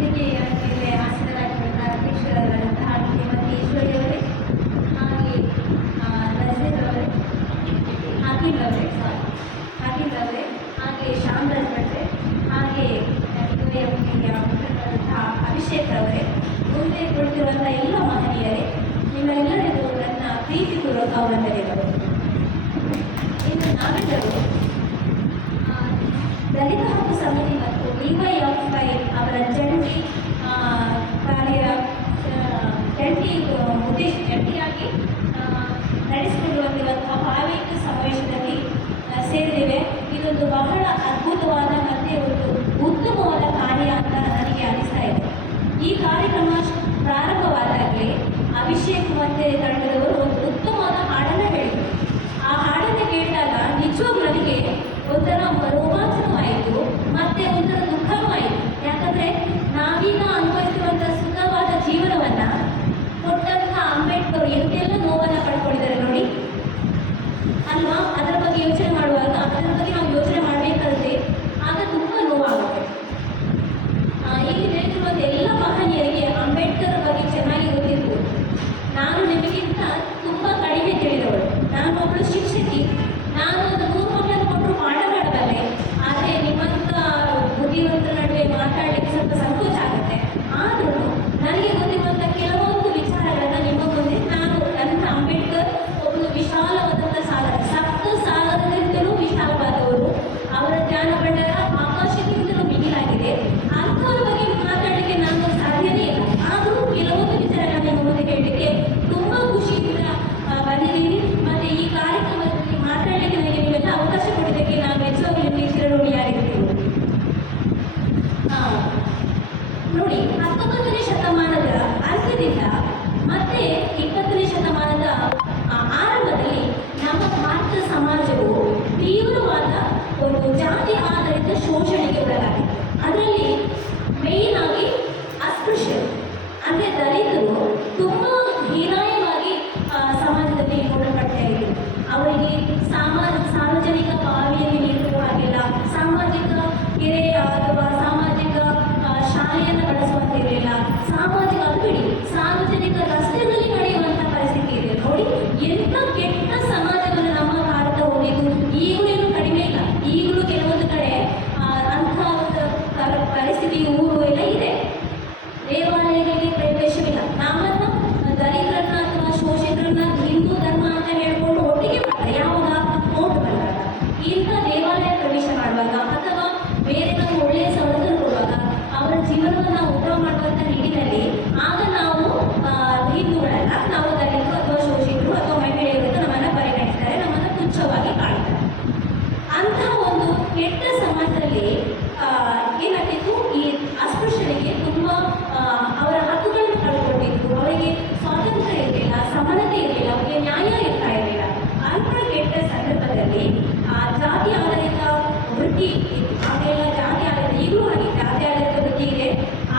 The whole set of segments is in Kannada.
ವೇದಿಕೆಯ ಮೇಲೆ ಆಸೀನರಾಗಿರುವಂತಹ ಅಧ್ಯಕ್ಷರಾದಂತಹ ಶ್ರೀಮತಿ ಈಶ್ವರಿ ಅವರೇ, ಹಾಗೆ ನಜೀರ್ ಅವರೇ, ಹಾಕಿಮ್ ಅವರೇ, ಹಾಗೆ ಶ್ಯಾಮರಾಜ್ ಭಟ್ರೆ, ಹಾಗೆ ಮುಖಂಡರಾದಂತಹ ಅಭಿಷೇಕ್ ಅವರೇ, ಮುಂದೆ ಕುಳಿತಿರುವಂತಹ ಎಲ್ಲ ಮಹನೀಯರೇ, ನಿಮ್ಮೆಲ್ಲರಿಗೂ ನನ್ನ ಪ್ರೀತಿಪೂರ್ವಕ ವಂದನೆಗಳು. ಇನ್ನು ನಾವೆಲ್ಲರೂ ದಲಿತ ಹಕ್ಕು ಸಮಿತಿ ಮತ್ತು ಡಿವೈಎಫ್ಐ ಅವರ ಜಂಟಿ ಜಂಟಿಯಾಗಿ ನಡೆಸಿಕೊಳ್ಳುವಂತಿರುವಂತಹ ಭಾವಿಕ ಸಮಾವೇಶದಲ್ಲಿ ಸೇರಿದ್ದೇವೆ. ಇದೊಂದು ಬಹಳ ಅದ್ಭುತವಾದ ಮತ್ತು ಒಂದು ಉತ್ತಮವಾದ ಕಾರ್ಯ ಅಂತ ನನಗೆ ಅನಿಸ್ತಾ ಇದೆ. ಈ ಕಾರ್ಯಕ್ರಮ ಪ್ರಾರಂಭವಾದಾಗಲೇ ಅಭಿಷೇಕ್ ಮತ್ತೆ ತಂಡದವರು ಒಂದು ಉತ್ತಮವಾದ ಹಾಡನ್ನು ಹೇಳಿದರು. ಆ ಹಾಡನ್ನು ಕೇಳಿದಾಗ ನಿಜವಾಗ್ಲೂ ನನಗೆ ಒಂಥರ ರೋಮಾಂಚನವಾಯಿತು, ಮತ್ತೆ ಒಂಥರ ದುಃಖವೂ ಆಯಿತು. ಯಾಕಂದರೆ ನಾವೀಗ ಅನುಭವಿಸುವಂತಹ ಸುಖವಾದ ಜೀವನವನ್ನು ಕೊಟ್ಟಂತಹ ಅಂಬೇಡ್ಕರ್ ಎಂತೆಲ್ಲ ನೋವನ್ನು ಪಡ್ಕೊಂಡಿದ್ದಾರೆ ನೋಡಿ ಅಲ್ವಾ. ಅದರ ಬಗ್ಗೆ ಯೋಚನೆ ಮಾಡುವಾಗ ಅದರ ಬಗ್ಗೆ ನಾವು ಯೋಚನೆ ಮಾಡಬೇಕಾದ್ರೆ ಆಗ ತುಂಬ ನೋವಾಗುತ್ತೆ. ಇಲ್ಲಿ ನೆಲೆಸಿರುವಂಥ ಎಲ್ಲ ಮಹನೀಯರಿಗೆ ಅಂಬೇಡ್ಕರ್ ಬಗ್ಗೆ ಚೆನ್ನಾಗಿ ಗೊತ್ತಿತ್ತು. ನಾನು ನಿಮಗಿಂತ ತುಂಬ ಕಡಿಮೆ ತಿಳಿದವಳು. ನಾನು ಒಬ್ಬಳು ಶಿಕ್ಷಕಿ. ನಾನು ಒಂದು 3 ಮಕ್ಕಳನ್ನು ಕೊಟ್ಟರು ಮಾಡಬಾರದಲ್ಲೇ. ಆದರೆ ನಿಮ್ಮಂಥ ಬುದ್ಧಿವಂತರ ನಡುವೆ ಮಾತಾಡಲಿಕ್ಕೆ ಸ್ವಲ್ಪ ಸಂಕೋಚ ಆಗುತ್ತೆ. ಆದರೂ ನನಗೆ ಗೊತ್ತಿರುವಂಥ ಕೆಲವೊಂದು ವಿಚಾರಗಳನ್ನು ನಿಮ್ಮ ಮುಂದೆ ನಾನು ನನ್ನ ಅಂಬೇಡ್ಕರ್ ಒಂದು ವಿಶಾಲವಾದಂಥ ಸಾಗರ, ಸಪ್ತ ಸಾಗರದಿಂದಲೂ ವಿಶಾಲವಾದವರು. ಅವರ ಜ್ಞಾನ ಭಂಡಾರ ಆಕಾಶಕ್ಕಿಂತಲೂ ಮಿಗಿಲಾಗಿದೆ. ಅಂಥವ್ರ ಬಗ್ಗೆ ಮಾತಾಡಲಿಕ್ಕೆ ನಾನು ಸಾಧ್ಯವೇ ಇಲ್ಲ. ಆದರೂ ಕೆಲವೊಂದು ವಿಚಾರಗಳನ್ನು ನಿಮ್ಮ ಮುಂದೆ ಹೇಳಲಿಕ್ಕೆ ತುಂಬ ಖುಷಿಯಿಂದ ಬಂದಿದ್ದೀನಿ. ಮತ್ತು ಈ ಕಾರ್ಯಕ್ರಮದಲ್ಲಿ ಮಾತಾಡಲಿಕ್ಕೆ ನನಗೆ ನೀವೆಲ್ಲ ಅವಕಾಶ ಕೊಡೋದಕ್ಕೆ ನಾನು ನಿಜವಾಗ್ಲೂ ನಿಮಗೆ ಚಿರಋಣಿಯಾಗಿರ್ತೀನಿ. ನೋಡಿ, 19ನೇ ಶತಮಾನದ ಅಂತ್ಯದಿಂದ ಮತ್ತೆ 20ನೇ ಶತಮಾನದ ಆರಂಭದಲ್ಲಿ ನಮ್ಮ ಭಾರತ ಸಮಾಜವು ತೀವ್ರವಾದ ಒಂದು ಜಾತಿ ಆಧಾರಿತ ಶೋಷಣೆಗೆ ಒಳಗಾಗಿದೆ. ಅದರಲ್ಲಿ ಮೇಯ್ನ್ ಆಗಿ ಅಸ್ಪೃಶ್ಯರು ಅಂದರೆ ದಲಿತರು ತುಂಬ ಹೀನಾಯವಾಗಿ ಸಮಾಜದಲ್ಲಿ ನೋಡಲ್ಪಡ್ತಾ ಇದ್ರು. ಅವರಿಗೆ ಸಾರ್ವಜನಿಕ ಬಾವಿಯಲ್ಲಿ ನೀಡುವ ಹಾಗಿಲ್ಲ, ಸಾಮಾಜಿಕ ಕೆರೆ ಅಥವಾ ಸಾಮಾಜಿಕ ಶಾಲೆಯನ್ನು ಬಳಸುವಂತಿರಲಿಲ್ಲ, ಸಾಮಾಜಿಕ ಅದು ಬಿಡಿ ಸಾರ್ವಜನಿಕ ರಸ್ತೆಯಲ್ಲಿ ನಡೆಯುವಂಥ ಪರಿಸ್ಥಿತಿ ಇದೆ. ನೋಡಿ ಎಂಥ ಕೆಟ್ಟ ಸಮಾಜವನ್ನು ನಮ್ಮ ಭಾರತ ಹೋಗಿದ್ದು. ಈಗಲೂ ಏನು ಕಡಿಮೆ ಇಲ್ಲ, ಈಗಲೂ ಕೆಲವೊಂದು ಕಡೆ ಅಂಥ ಒಂದು ಪರಿಸ್ಥಿತಿ ಊರು ಎಲ್ಲ ಇದೆ. ದೇವಾಲಯಗಳಿಗೆ ಪ್ರವೇಶವಿಲ್ಲ. ನಮ್ಮನ್ನು ದಲಿತರನ್ನ ಅಥವಾ ಶೋಷಿತರನ್ನ ಹಿಂದೂ ಧರ್ಮ ಅಂತ ಹೇಳ್ಕೊಂಡು ಒಟ್ಟಿಗೆ ಮಾಡ್ತಾರೆ. ಯಾವಾಗ ನೋಟು ಬಂದಾಗ, ಇಂಥ ದೇವಾಲಯ ಪ್ರವೇಶ ಮಾಡುವಾಗ ಅಥವಾ ಬೇರೆ ನಾವು ಒಳ್ಳೆಯ ಸವಲತ್ತು ಕೊಡುವಾಗ ಅವರ ಜೀವನವನ್ನು ಉದ್ಧಾರ ಮಾಡುವಂಥ ನಿಟ್ಟಿನಲ್ಲಿ ಆಗ ನಾವು ಹಿಂದೂಗಳಲ್ಲ, ನಾವು ದಲಿತರು ಅಥವಾ ಶೋಷಿತರು ಅಥವಾ ಮಹಿಳೆಯರು ಅಂತ ನಮ್ಮನ್ನು ಪರಿಗಣಿಸ್ತಾರೆ, ನಮ್ಮನ್ನು ತುಚ್ಛವಾಗಿ ಕಾಣ್ತಾರೆ. ಅಂತಹ ಒಂದು ಕೆಟ್ಟ ಸಮಾಜದಲ್ಲಿ ಏನಾಗ್ತಿತ್ತು, ಈ ಅಸ್ಪೃಶ್ಯರಿಗೆ ತುಂಬ ಅವರ ಹಕ್ಕುಗಳನ್ನು ಕಳ್ಕೊಂಡಿದ್ದು, ಅವರಿಗೆ ಸ್ವಾತಂತ್ರ್ಯ ಇರಲಿಲ್ಲ, ಸಮಾನತೆ ಇರಲಿಲ್ಲ, ಅವರಿಗೆ ನ್ಯಾಯ ಇರ್ತಾ ಇರಲಿಲ್ಲ. ಅಂಥ ಕೆಟ್ಟ ಸಂದರ್ಭದಲ್ಲಿ ಜಾತಿ ಆಧಾರಿತ ವೃತ್ತಿ ಇತ್ತು. ಆಗೆಲ್ಲ ಜಾತಿ ಆಧಾರಿತ, ಈಗಲೂ ಹಾಗೆ ಜಾತಿ ಆಧಾರಿತ ವೃತ್ತಿ ಇದೆ,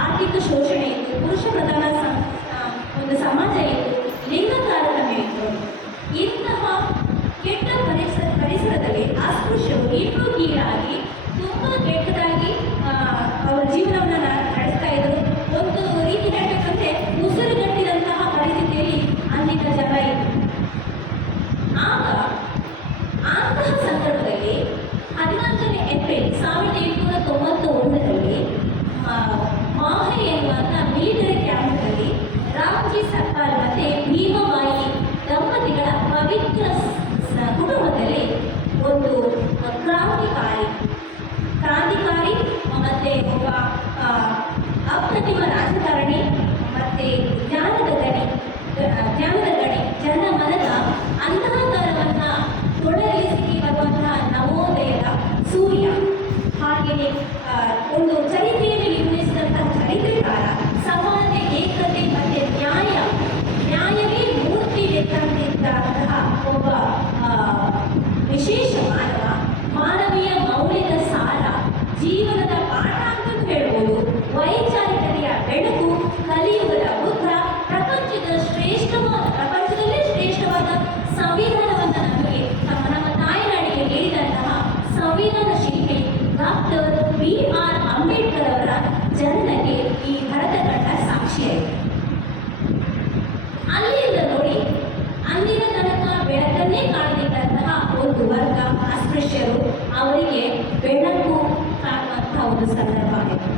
ಆರ್ಥಿಕ ಶೋಷಣೆ ಇತ್ತು, ಪುರುಷ ಪ್ರಧಾನ ಒಂದು ಸಮಾಜ ಇತ್ತು, ಲಿಂಗ ತಾರತಮ್ಯ ಇತ್ತು. ಇಂತಹ ಕೆಟ್ಟ ಪರಿಸರದಲ್ಲಿ ಅಸ್ಪೃಶ್ಯರು ಇನ್ನೂ ಕೀಳಾಗಿ ತುಂಬ ಕೆಟ್ಟದಾಗಿ ಅವರ ಜೀವನವನ್ನು ನಡೆಸ್ತಾ ಇದ್ದರು. ಒಂದು ರೀತಿ ಹೇಳಬೇಕಂದ್ರೆ ಉಸಿರುಗಟ್ಟಿದಂತಹ ಪರಿಸ್ಥಿತಿಯಲ್ಲಿ ಅಂದಿನ ಜನ ಇತ್ತು. ಆಗ ಅಂತಹ ಸಂದರ್ಭದಲ್ಲಿ 14ನೇ ಏಪ್ರಿಲ್ 1891ರಲ್ಲಿ ಮಾಹೆ ಎನ್ನುವಂಥ ಮಿಲಿಟರಿ ಕ್ಯಾಂಪ್ನಲ್ಲಿ ರಾಮ್ಜಿ ಸರ್ಕಾರ್ ಮತ್ತು ಭೀಮಾಬಾಯಿ ದಂಪತಿಗಳ ಪವಿತ್ರ ಕುಟುಂಬದಲ್ಲಿ ಒಂದು ಕ್ರಾಂತಿಕಾರಿ ಮತ್ತು ಒಬ್ಬ ಅಪ್ರತಿಮ ರಾಜಕಾರಣಿ ಮತ್ತು ಜ್ಞಾನದ ಗಣಿ ಜನ ಮನದ ಅಂತಃಕರಣವನ್ನು ತೊಡಗಿಸಿ ಬರುವಂತಹ ನವೋದಯದ ಸೂರ್ಯ, ಹಾಗೆಯೇ ಒಂದು ಚರಿತ್ರೆಯಲ್ಲಿ ನಿರ್ಮಿಸಿದಂತಹ ಚರಿತ್ರೆಕಾರ, ಸಮಾನತೆ, ಏಕತೆ ಮತ್ತು ನ್ಯಾಯವೇ ಮೂರ್ತಿ ಎತ್ತಂತಿದ್ದಂತಹ ಒಬ್ಬ ವಿಶೇಷ ಮಾನವೀಯ ಮೌಲ್ಯದ ಸಾರ, ಜೀವನದ ಪಾಠ ಅಂತ ಹೇಳ್ಬೋದು, ವೈಚಾರಿಕತೆಯ ಬೆಳಕು, ಕಲಿಯುಗದ ಬುದ್ಧ, ಪ್ರಪಂಚದಲ್ಲೇ ಶ್ರೇಷ್ಠವಾದ ಸಂವಿಧಾನವನ್ನು ನಮಗೆ ನಮ್ಮ ತಾಯಿನಾಡಿಗೆ ನೀಡಿದಂತಹ ಸಂವಿಧಾನ ಶಿಲ್ಪಿ ಡಾಕ್ಟರ್ B.R. ಅಂಬೇಡ್ಕರ್ ಅವರ ಜನನಕ್ಕೆ ಈ ಭರತಖಂಡ ಸಾಕ್ಷಿಯಾಯಿತು. ಅಲ್ಲಿಂದ ನೋಡಿ, ಅಂದಿನ ತನಕ ಬೆಳಕನ್ನೇ ಕಾಣದಿದ್ದಂತಹ ಒಂದು ವರ್ಗ ಅಸ್ಪೃಶ್ಯರು ಅವರಿಗೆ ಬೆಳಕು ಕಾಣುವಂತಹ ಒಂದು ಸಂದರ್ಭ ಆಯಿತು.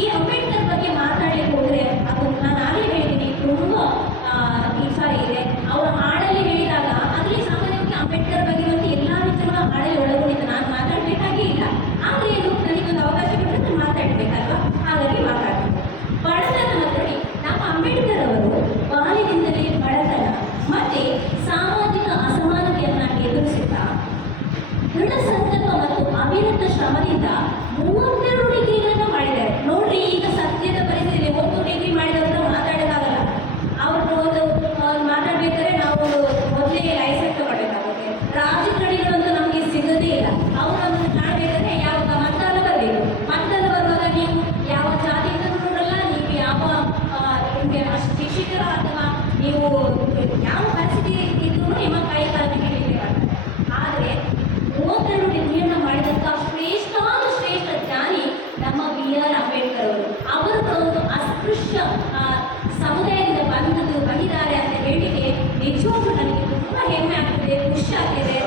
ಈ ಅಂಬೇಡ್ಕರ್ ಬಗ್ಗೆ ಮಾತಾಡಲಿಕ್ಕೆ ಹೋದರೆ ಅದು ನಾನು ಆಗಲೇ ಹೇಳಿದ್ದೀನಿ, ತುಂಬ ವಿಚಾರ ಇದೆ. ಅವರು ಹಾಡಲ್ಲಿ ಹೇಳಿದಾಗ ಅದರಲ್ಲಿ ಸಾಮಾನ್ಯವಾಗಿ ಅಂಬೇಡ್ಕರ್ ಬಗ್ಗೆ ಮತ್ತು ಎಲ್ಲ ವಿಚಾರ ಹಾಡಲ್ಲಿ ಒಳಗೊಂಡಿದ್ದ. ನಾನು ಮಾತಾಡಬೇಕಾಗೇ ಇಲ್ಲ, ಆದರೆ ಏನು ನನಗೊಂದು ಅವಕಾಶ ಕೊಟ್ಟರೆ ನಾನು ಮಾತಾಡಬೇಕಲ್ವಾ, ಹಾಗಾಗಿ ಮಾತಾಡ್ತೀನಿ. ಬಡತನ ನೋಡಿ, ನಮ್ಮ ಅಂಬೇಡ್ಕರ್ ಅವರು ಬಾಲ್ಯದಿಂದಲೇ ಬಡತನ ಮತ್ತೆ ಸಾಮಾಜಿಕ ಅಸಮಾನತೆಯನ್ನ ಎದುರಿಸುತ್ತಾ ದೃಢ ಸಂಕಲ್ಪ ಮತ್ತು ಅವಿರತ ಶ್ರಮದಿಂದ 32 ಡಿಗ್ರಿಗಳನ್ನು ಮಾಡಿದ್ದಾರೆ. ನೋಡ್ರಿ, ಈಗ ಸದ್ಯದ ಪರಿಸ್ಥಿತಿ 1 ಡಿಗ್ರಿ ಮಾಡಿದವರು ಮಾತಾಡೋಕ್ಕಾಗಲ್ಲ. ಅವ್ರದ್ದು ಒಂದು ಮಾತಾಡ್ಬೇಕಾದ್ರೆ ನಾವು ಮೊದಲೇ ಲೈಸೆನ್ಸ್ ತಗೊಳ್ಬೇಕಾಗುತ್ತೆ. ರಾಜಕಾರಣಿಗಳಂತೂ ನಮಗೆ ಸಿಗೋದೇ ಇಲ್ಲ. ಅವರು ಅದನ್ನು ಕಾಣಬೇಕಾದ್ರೆ ಯಾವಾಗ ಮತದಾನ ಬರಬೇಕು. ಮತದಾನ ಬರುವಾಗ ನೀವು ಯಾವ ಜಾತಿಯಿಂದ ನೋಡಲ್ಲ, ನೀವು ಯಾವ ನಿಮಗೆ ಶಿಕ್ಷಕರ ಅಥವಾ ನೀವು ಯಾವ ಪರಿಸ್ಥಿತಿ ಇದ್ರೂ ನಿಮ್ಮ ಕೈ ಕಾಲಕ್ಕೆ ಹಿಡಿಯಬೇಕಾಗ್ತದೆ. ಆದರೆ 32 ಡಿಗ್ರಿಯನ್ನು ಮಾಡಿದಂಥ ಶ್ರೇಷ್ಠವಾದ ಶ್ರೇಷ್ಠ ಜ್ಞಾನಿ ನಮ್ಮ B.R. ಅಂಬೇಡ್ಕರ್ ಅವರು. ಅವರು ಒಂದು ಅಸ್ಪೃಶ್ಯ ಸಮುದಾಯದಿಂದ ಬಂದಿದ್ದಾರೆ ಅಂತ ಹೇಳಿಗೆ ನಿಜವಾಗ್ಲೂ ನನಗೆ ತುಂಬ ಹೆಮ್ಮೆ ಆಗ್ತದೆ, ಖುಷಿ ಆಗ್ತಿದೆ.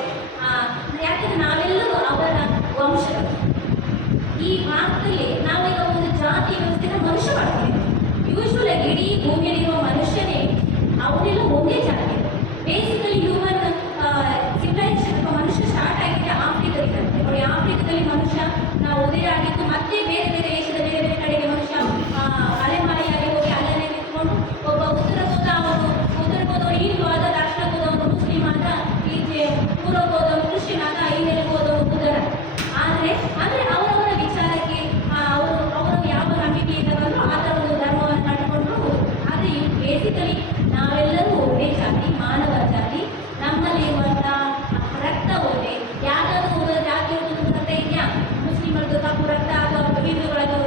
ಯಾಕಂದರೆ ನಾವೆಲ್ಲರೂ ಅವರ ವಂಶಗಳು. ಈ ಭಾರತದಲ್ಲಿ ನಾವೀಗ ಒಂದು ಜಾತಿ ವ್ಯವಸ್ಥೆನ ಮನುಷ್ಯ ಮಾಡ್ತೀವಿ. ಯೂಶ್ವಲ್ ಆಗಿ ಇಡೀ ಭೂಮಿಯಲ್ಲಿರುವ ಮನುಷ್ಯನೇ ಅವರೆಲ್ಲ ಒಂದೇ ಜಾತಿ. ಬೇಸಿಕಲಿ ಹ್ಯೂಮನ್ ಸಿವಿಲೈಸೇಷನ್ ಅಥವಾ ಮನುಷ್ಯ ಸ್ಟಾರ್ಟ್ ಆಗಿದೆ ಆಫ್ರಿಕಾದಲ್ಲಿ. ನೋಡಿ, ಆಫ್ರಿಕಾದಲ್ಲಿ ಮನುಷ್ಯ ನಾವು ಉದಯ ಆಗಿದ್ದು ಮತ್ತೆ ಬೇರೆ ಬೇರೆ ದೇಶದ ಬೇರೆ ಬೇರೆ ಕಡೆಗೆ ಮನುಷ್ಯ ಅಲೆಮಾರಿಯಾಗಿ ಹೋಗಿ ಅಲ್ಲೇ ನಿಂತ್ಕೊಂಡು ಒಬ್ಬ ಉತ್ತರಕ್ಕೆ ಹೋದವನು ಹಿಂದೂ ಆದ, ದಕ್ಷಿಣಕ್ಕೆ ಹೋದವನು ಮುಸ್ಲಿಂ ಆದ, ಈಚೆ ಪೂರ್ವಕ್ಕೆ ಹೋದವನು ಕ್ರಿಶ್ಚಿಯನ್ ಆದ, ಐದರಿಗೆ ಹೋದವನು ಬುದ್ಧನ. ಆದರೆ ಅವರವರ ವಿಚಾರಕ್ಕೆ ಅವರು ಯಾವ ನಂಬಿಕೆ ಇದ್ದವನು ಆ ಥರ ಒಂದು ಧರ್ಮವನ್ನು ನಡ್ಕೊಂಡು. ಆದರೆ ಬೇಸಿಕಲಿ ನಾವೆಲ್ಲರೂ ಒಂದೇ ಜಾತಿ, ಮಾನವ ಜಾತಿ. ನಮ್ಮಲ್ಲಿ ಇರುವಂಥ ರಕ್ತ ಒಂದೇ. ಯಾವ್ದಾದ್ರು ಒಂದು ಜಾತಿ ಒಂದು ರಕ್ತ ಇದೆಯಾ? ಮುಸ್ಲಿಮರದ್ದು ಕಪ್ಪು ರಕ್ತ ಅಥವಾ ಹಿಂದೂಗಳದ್ದು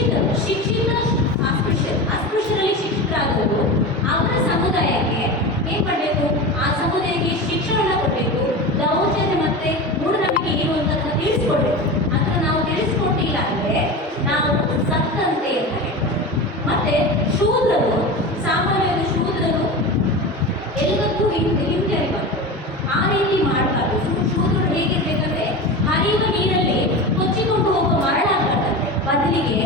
ಶಿಕ್ಷಿತ ಅಸ್ಪೃಶ್ಯರಲ್ಲಿ ಶಿಕ್ಷಿತರಾದವರು ಅವರ ಸಮುದಾಯಕ್ಕೆ ಏನ್ ಮಾಡಬೇಕು, ಆ ಸಮುದಾಯಕ್ಕೆ ಶಿಕ್ಷಣ ಕೊಡಬೇಕು, ದೌರ್ಜನ್ಯ ಮತ್ತೆ ಮೂಢನಂಬಿಕೆ ಏನು ಅಂತ ತಿಳಿಸ್ಕೊಡ್ಬೇಕು. ಅದನ್ನ ನಾವು ತಿಳಿಸ್ಕೊಟ್ಟಿಲ್ಲ ಅಂದ್ರೆ ನಾವು ಸತ್ತಂತೆ ಅಂತ ಹೇಳ್ತಾರೆ. ಮತ್ತೆ ಶೂದ್ರರು, ಸಾಮಾನ್ಯವಾಗಿ ಶೂದ್ರರು ಎಲ್ಲದಕ್ಕೂ ಹಿಂಜರಿಬಾರ್ದು, ಆ ರೀತಿ ಮಾಡಬಾರ್ದು. ಶೂದ್ರರು ಹೇಗಿರ್ಬೇಕಂದ್ರೆ ಹರಿಯುವ ನೀರಲ್ಲಿ ಕೊಚ್ಚಿಕೊಂಡು ಹೋಗುವ ಮರಳಾಗಬಾರ್ದಂತೆ, ಬದಲಿಗೆ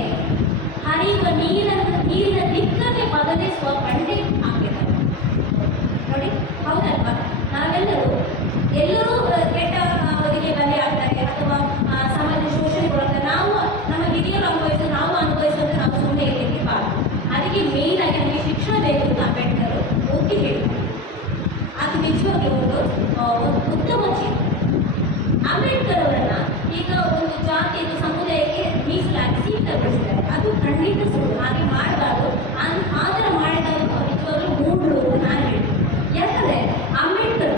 ಹರಿಯುವ ನೀರಿನ ದಿಕ್ಕನ್ನೇ ಬದಲಿಸುವ ಬಂಡೆ ಆಗ್ಬೇಕು. ನೋಡಿ, ಹೌದಲ್ವಾ? ಎಲ್ಲರೂ ಕೆಟ್ಟ ಬದಿಗೆ ಬಲಿ ಆಗ್ತಾರೆ ಅಥವಾ ಸಮಾಜ ಶೋಷಣೆಗೊಳಗೆ ನಾವು ನಮ್ಮ ಹಿರಿಯರು ಅನುಭವಿಸೋದು, ನಾವು ಅನುಭವಿಸೋದ್ರೆ ನಾವು ಸುಮ್ಮನೆ ಇರಲಿಕ್ಕೆ ಬಾರದು. ಅದಕ್ಕೆ ಮೇನ್ ಆಗಿ ನಮಗೆ ಶಿಕ್ಷಣ ಬೇಕು ಅಂತ ಅಂಬೇಡ್ಕರ್ ಒತ್ತಿ ಹೇಳಿದ್ದಾರೆ. ಅದು ನಿಜವಾಗಿ ಒಂದು ಉತ್ತಮ ಚಿಂತನೆ. ಅಂಬೇಡ್ಕರ್ ಅವರನ್ನ ಈಗ ಒಂದು ಜಾತಿಯ ಸಮುದಾಯಕ್ಕೆ ಮೀಸಲಾಗಿ ಸೀಮಿತಗೊಳಿಸಿದ್ದಾರೆ. ಅದು ಖಂಡಿತ ಸುಳ್ಳು, ಹಾಗೆ ಮಾಡಬಾರ್ದು. ಆತರ ಮಾಡಿದವರು ನಿಜವಾಗ್ಲೂ ಮೂಢರು ಅಂತ ನಾನು ಹೇಳ್ತೀನಿ. ಯಾಕಂದ್ರೆ ಅಂಬೇಡ್ಕರ್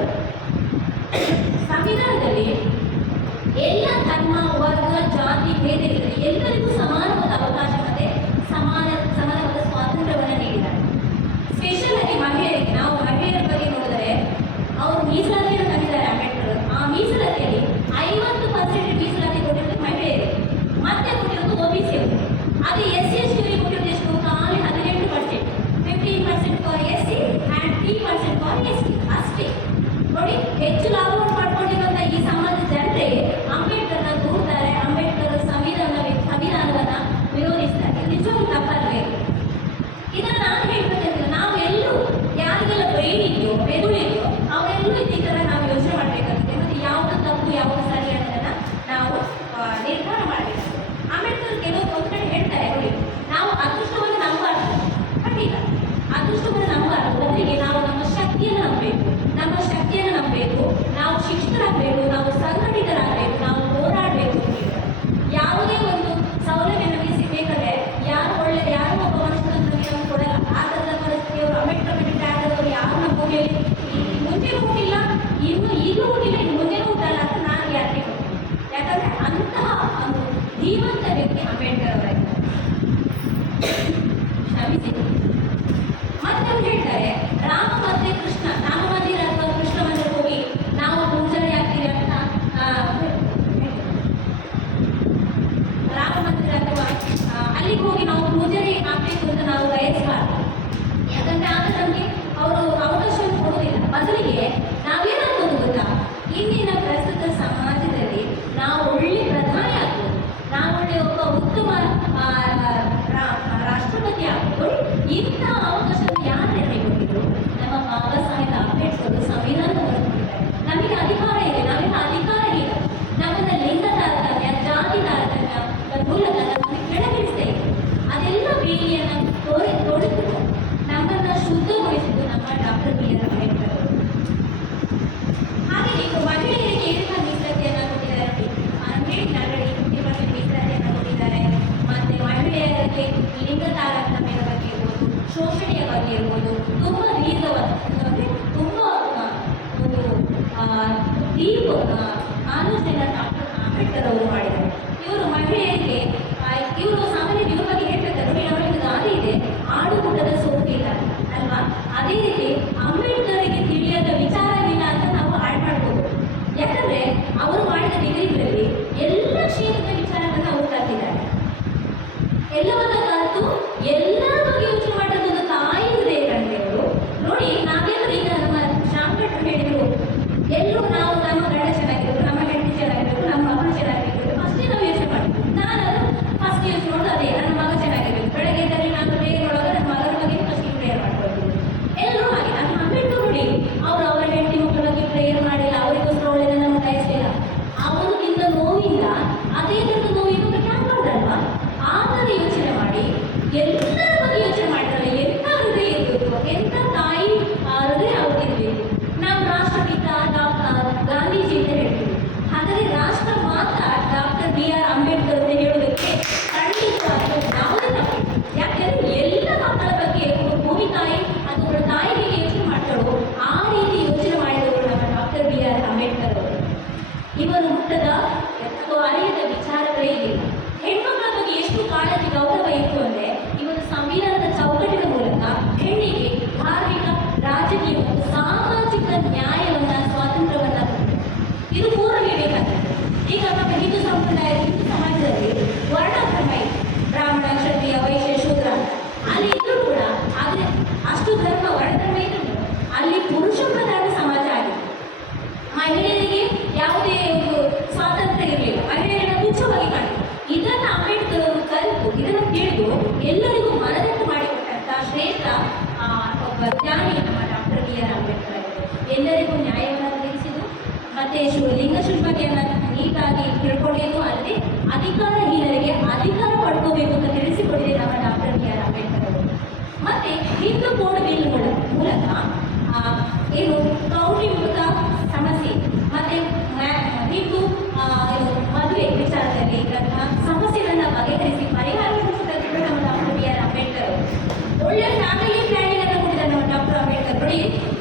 ಸಂವಿಧಾನದಲ್ಲಿ ಎಲ್ಲ ಧರ್ಮ, ವರ್ಗ, ಜಾತಿ ಭೇದ ಇದ್ದರೆ ಎಲ್ಲರಿಗೂ ಸಮಾನವಾದ ಅವಕಾಶ ಮತ್ತೆ ಸಮಾನವಾದ ಸ್ವಾತಂತ್ರ್ಯವನ್ನು ನೀಡಿದ್ದಾರೆ. ಸ್ಪೆಷಲ್ ಆಗಿ ಮಹಿಳೆಯರಿಗೆ, ನಾವು ಮಹಿಳೆಯರ ಬಗ್ಗೆ ನೋಡಿದರೆ ಅವರು ಮೀಸಲಾತಿಯನ್ನು ತಂದಿದ್ದಾರೆ ಅಂಬೇಡ್ಕರ್. ಆ ಮೀಸಲಾತಿಯಲ್ಲಿ 50% ಮೀಸಲಾತಿ ಕೊಟ್ಟಿರೋದು ಮಹಿಳೆಯರಿಗೆ, ಮತ್ತೆ ಕೊಟ್ಟಿರೋದು OBC ಅವರಿಗೆ. ಅದೇ SC ST ಅವರಿಗೆ ಕೊಟ್ಟಿರೋದು ಎಷ್ಟು? ಖಾಲಿ 18%, 15% for SC and 3% for ST ಅಷ್ಟೇ. ನೋಡಿ, ಹೆಚ್ಚು ಲಾಭವನ್ನು ಪಡ್ಕೊಂಡಿರುವಂತಹ ಈ ಸಮಾಜದ ಜನರೇ ಅಂಬೇಡ್ಕರ್ನ ದೂರ್ತಾರೆ, ಅಂಬೇಡ್ಕರ್ ಸಂವಿಧಾನವನ್ನ ವಿರೋಧಿಸ್ತಾರೆ. ನಿಜವಾಗ್ಲೂ ತಪ್ಪಲ್ವೇ? ಇದನ್ನ ನಾನು ಹೇಳ್ಬೇಕಂದ್ರೆ ನಾವೆಲ್ಲರೂ ಯಾರಿಗೆಲ್ಲ ಬ್ರೈನ್ ಇದೆಯೋ, ಮೆದುಳಿದೆಯೋ ಅವರೆಲ್ಲರೂ ಈ ಥರ ನಾವು ಯೋಚನೆ ಮಾಡಬೇಕಾಗುತ್ತೆ. ಮತ್ತೆ ಯಾವುದು ತಪ್ಪು ಯಾವುದು ಸರಿ ಅನ್ನೋದನ್ನ ನಾವು ನಿರ್ಧಾರ ಮಾಡಬೇಕಾಗುತ್ತೆ. ಅಂಬೇಡ್ಕರ್ ಕೆಲವರು ಒಂದು ಕಡೆ ಹೇಳ್ತಾರೆ, ನೋಡಿ, ನಾವು ಅದೃಷ್ಟವನ್ನು ನಂಬಬಾರ್ದು. ಖಂಡಿತ ಅದೃಷ್ಟವನ್ನು ನಂಬಬಾರ್ದು, ಬದಲಿಗೆ ನಾವು ನಮ್ಮ ಶಕ್ತಿಯನ್ನು ನಂಬಬೇಕು. ನಮ್ಮ ಶಕ್ತಿಯನ್ನು ನಂಬಬೇಕು, ನಾವು ಶಿಕ್ಷಕರಾಗಬೇಕು, ನಾವು ಸಂಘಟಿತರಾಗಬೇಕು, ನಾವು ಹೋರಾಡಬೇಕು. ಯಾವುದೇ ಒಂದು ಸೌಲಭ್ಯ ನಮಗೆ ಸಿಗಬೇಕಾದ್ರೆ ಯಾರು ಒಳ್ಳೆಯದು, ಯಾರು ಒಬ್ಬ ಮನುಷ್ಯನ ನಮಗೆ ಕೊಡಲ್ಲ. ಆ ಥರದ ಪರಿಸ್ಥಿತಿಯವರು ಅಂಬೇಡ್ಕರ್ ಬಿಟ್ಟರೆ ಆದವರು ಯಾರು ನಮ್ಮ ಭೂಮಿಯಲ್ಲಿ ಮುಂಚೆನೂ ಹುಟ್ಟಿಲ್ಲ, ಇನ್ನು ಈಗಲೂ ಹುಟ್ಟಿಲ್ಲ, ಇನ್ನು ಮುಂದೆನೂ ಹುಟ್ಟಲ್ಲ ಅಂತ ನಾನು ಗ್ಯಾರಂಟಿ ಕೊಡ್ತೀನಿ. ಯಾಕಂದ್ರೆ ಅಂತಹ ಒಂದು ಧೀಮಂತ ವ್ಯಕ್ತಿ ಅಂಬೇಡ್ಕರ್ ಅವರಾಗಿದ್ದಾರೆ. ಕ್ಷಮಿಸಿ. ಮತ್ತೆ ಅವ್ರು ಹೇಳ್ತಾರೆ, ರಾಮ ಮತ್ತೆ ಕೃಷ್ಣ, ರಾಮ ಮಂದಿರ ಅಥವಾ ಕೃಷ್ಣ ಮಂದಿರ ಹೋಗಿ ನಾವು ಪೂಜಾರಿ ಆಗ್ತೀವಿ ಅಂತ ರಾಮ ಮಂದಿರ ಅಥವಾ ಅಲ್ಲಿಗೆ ಹೋಗಿ ನಾವು ಪೂಜಾರಿ ಆಗ್ಬೇಕು ಅಂತ ನಾವು ಬಯಸಬಾರ್ದು. ಯಾಕಂದ್ರೆ ಆಗ ನಮಗೆ ಅವರು ಅವಕಾಶವನ್ನು ಕೊಡುವುದಿಲ್ಲ. ಬದಲಿಗೆ ನಾವೇನಾಗ್ಬೋದು ಗೊತ್ತಾ, ಇಂದಿನ ಪ್ರಸ್ತುತ ಸಮಾಜದಲ್ಲಿ ನಾವು ಒಳ್ಳೆ ಪ್ರಧಾನಿ ಆಗ್ಬೋದು, ನಾವು ಒಳ್ಳೆ ಒಬ್ಬ ಉತ್ತಮ ರಾಷ್ಟ್ರಪತಿ ಆಗ್ಬೋದು. ಇಂತಹ ಅವಕಾಶವನ್ನು ಯಾರು ಕೊಟ್ಟಿದ್ರು? ನಮ್ಮ ಬಾಬಾ ಸಾಹೇಬ್ ಅಂಬೇಡ್ಕರ್ ಸಂವಿಧಾನವನ್ನು ಕೊಟ್ಟಿದ್ದಾರೆ. ನಮಗೆ ಅಧಿಕಾರ ಇದೆ, ನಮಗೆ ಅಧಿಕಾರ ಇಲ್ಲ. ನಮ್ಮನ್ನ ಲಿಂಗ ತಾರತಮ್ಯ, ಜಾತಿ ತಾರತಮ್ಯ ಮೂಲಕ ನಮ್ಮನ್ನು ಕೆಳಗಿಳಿಸ್ತಾ ಇದೆ. ಅದೆಲ್ಲ ಬೇಲಿಯನ್ನು ತೋರಿಸಿದ್ರು ನಮ್ಮನ್ನ ಶುದ್ಧಗೊಳಿಸಿದ್ದು ನಮ್ಮ ಡಾಕ್ಟರ್ BR ಅಂಬೇಡ್ಕರ್ ಅವರು. ಹಾಗೆ ಈಗ ಮಹಿಳೆಯರಿಗೆ ಏನೆಲ್ಲ ಮೀಸಲಾತಿಯನ್ನು ಕೊಟ್ಟಿದ್ದಾರೆ ನೋಡಿ, ಹೇಳಿದ್ದಾರೆ 50% ಮೀಸಲಾತಿಯನ್ನು ಕೊಟ್ಟಿದ್ದಾರೆ. ಮತ್ತೆ ಮಹಿಳೆಯರಿಗೆ ಲಿಂಗ ತಾರತಮ್ಯದ ಬಗ್ಗೆ ಇರ್ಬೋದು, ಶೋಷಣೆಯ ಬಗ್ಗೆ ಇರ್ಬೋದು, ತುಂಬ ದೀರ್ಘವಾದ ಅಂದರೆ ತುಂಬ ಒಂದು ಡೀಪ್ ಆಲೋಚನೆಯನ್ನು ಡಾಕ್ಟರ್ ಅಂಬೇಡ್ಕರ್ ಅವರು ಮಾಡಿದ್ದಾರೆ. ಇವರು ಮಹಿಳೆಯರಿಗೆ ಇವರು ಸಾಮಾನ್ಯ ಇವ್ರ ಬಗ್ಗೆ ಹೇಳ್ಬೇಕಾದ್ರೆ ಅವರಿಗೆ ಗಾದೆ ಇದೆ, ಆಡುಗುಡ್ಡದ ಸೋತಿಲ್ಲ ಅಲ್ವಾ? ಅದೇ ರೀತಿ ಅಂಬೇಡ್ಕರ್ಗೆ ತಿಳಿಯದ ವಿಚಾರವಿಲ್ಲ ಅಂತ ನಾವು ಆಡ್ ಮಾಡ್ಬೋದು. ಯಾಕಂದ್ರೆ ಅವರು ಮಾಡಿದ ಡಿಗ್ರಿಗಳಲ್ಲಿ ಎಲ್ಲ ಕ್ಷೇತ್ರದ ವಿಚಾರವನ್ನು ಅವರು ಕಲ್ತಿದ್ದಾರೆ. ಎಲ್ಲವನ್ನ ಕಲಿತು ಎಲ್ಲರ ಬಗ್ಗೆ ಯೋಚನೆ ಮಾಡೋದು ಒಂದು ತಾಯಿ ಇದೆ ಕಣ್ಣಿಗೆ ಅವರು. ನೋಡಿ, ನಾವೆಲ್ಲರೂ ಈಗ ನಮ್ಮ ಶಾಂಪಟ್ರು ಹೇಳಿದ್ರು, ಎಲ್ಲರೂ ನಾವು ನಮ್ಮ ಗಂಡ ಚೆನ್ನಾಗಿರ್ಬೇಕು, ನಮ್ಮ ಹೆಂಡತಿ ಚೆನ್ನಾಗಿರ್ಬೇಕು, ನಮ್ಮ ಮಕ್ಕಳು ಚೆನ್ನಾಗಿರ್ಬೇಕು, ಅಷ್ಟೇ ನಾವು ಯೋಚನೆ ಮಾಡ್ತೀವಿ. ನಾನು ಫಸ್ಟ್ ಯೋಚನೆ ಮಾಡೋದು ಅದೇ, ನನ್ನ ಮಗ ಚೆನ್ನಾಗಿರ್ಬೇಕು. ಬೆಳಗ್ಗೆ ಎದ್ದಲ್ಲಿ ನಾನು ಪ್ರೇಯರ್ ಒಳಗೆ ನನ್ನ ಮಗನ ಬಗ್ಗೆ ಫಸ್ಟ್ ಪ್ರೇಯರ್ ಮಾಡ್ಕೊಳ್ತೀನಿ. ಎಲ್ಲರೂ ಹಾಗೆ. ನಮ್ಮ ಅಂಬೇಡ್ಕರ್ ನೋಡಿ, ಅವರು ಅವರ ಹೆಂಡತಿ ಮಕ್ಕಳ ಬಗ್ಗೆ ಪ್ರೇಯರ್ ಮಾಡಿಲ್ಲ, ಅವರಿಗೋಸ್ಕರ ಒಳ್ಳೆಯದನ್ನು ಬಯಸಲಿಲ್ಲ. ಅವರಿಗಿಂತ ನೋವಿಲ್ಲ ಅದೇ ಥರದ ನೋವು ಇನ್ನೊಬ್ಬರಿಗೆ ಆಗ್ಬಾರ್ದಲ್ವಾ? ಆ ಥರ ಯೋಚನೆ ಮಾಡಿ ಎಲ್ಲರ ಬಗ್ಗೆ ಮತ್ತೆ ಲಿಂಗಶುದ್ಧ ಬಗ್ಗೆಯನ್ನ ನೀಟಾಗಿ ತಿಳ್ಕೊಳ್ಳೋದು ಅಲ್ಲದೆ ಅಧಿಕಾರಹೀನರಿಗೆ ಅಧಿಕಾರ ಪಡ್ಕೋಬೇಕು ಅಂತ ತಿಳಿಸಿಕೊಟ್ಟಿದೆ ನಮ್ಮ ಡಾಕ್ಟರ್ B.R. ಅಂಬೇಡ್ಕರ್ ಅವರು. ಮತ್ತೆ ಹಿಂದೂ ಕೋಡ್ ಬಿಲ್ ಮೂಲಕ ಏನು ಕೌಟುಂಬಿಕ ಸಮಸ್ಯೆ ಮತ್ತೆ ಹಿಂದೂ ಮದುವೆ ವಿಚಾರದಲ್ಲಿ ಸಮಸ್ಯೆಗಳನ್ನ ಬಗೆಹರಿಸಿ ಪರಿಹಾರ ಕೊಟ್ಟಿದ್ದು ನಮ್ಮ ಡಾಕ್ಟರ್ B.R. ಅಂಬೇಡ್ಕರ್ ಅವರು. ಒಳ್ಳೆ ಫ್ಯಾಮಿಲಿ ಪ್ಲಾನಿಂಗ್ ಅನ್ನು ಕೊಟ್ಟಿದ್ದಾರೆ ನಮ್ಮ ಡಾಕ್ಟರ್ ಅಂಬೇಡ್ಕರ್. ನೋಡಿ,